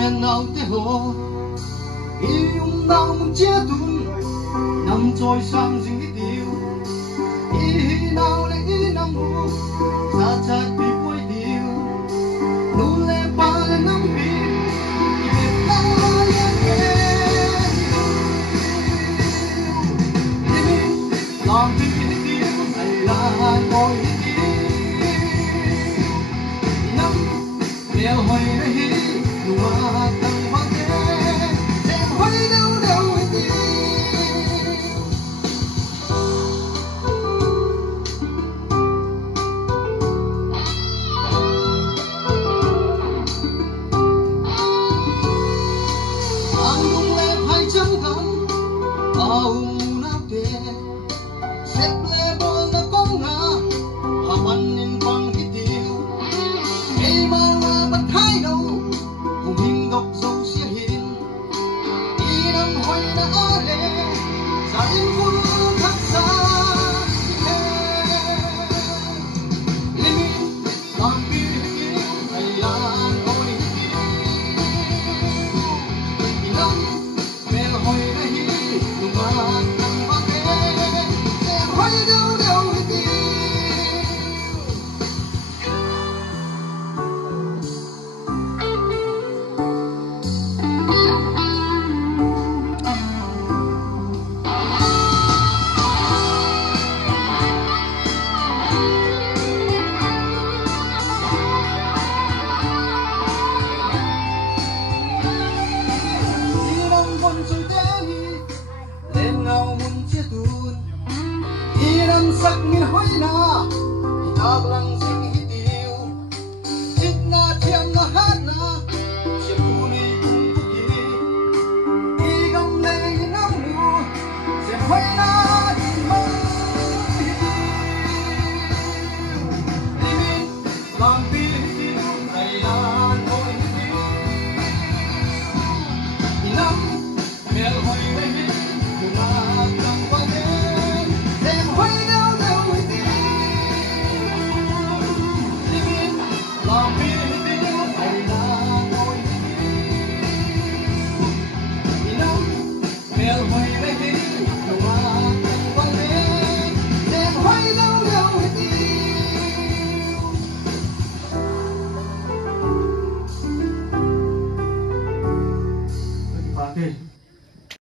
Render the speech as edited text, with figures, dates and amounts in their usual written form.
lên nào thế hồ yêu nào muốn chia tun nằm trôi sang dinh tiêu ý nào lại ý nào ngủ xa chạy vì vui tiêu nụ lệ ba là nắng vì biết nào là làm vì tiêu hay là ngồi nắm đeo hoài hi nua tăng vang em hoài đâu đâu tiêu xếp lê bồn là công ngã họ bắn nên bằng cái tiêu ngày mà là bắt hai đầu hùng hình độc dấu xia hiền đi năm hồi đã ở đây ra yên vui thắt xa linh làm biết hay là tôi năm mẹ hồi đây nhưng mà sắc nghìn hối na ta lang sing hitiu chit na thiam na hát na chiếc cu ni cùng đi đi gom này năm mùa sẽ hối na đi mơ đi làm pi hitiu này là thôi hitiu năm mẹ hối đây cùng ta đang qua đêm sẽ hối làm biết hay là tôi năm mẹ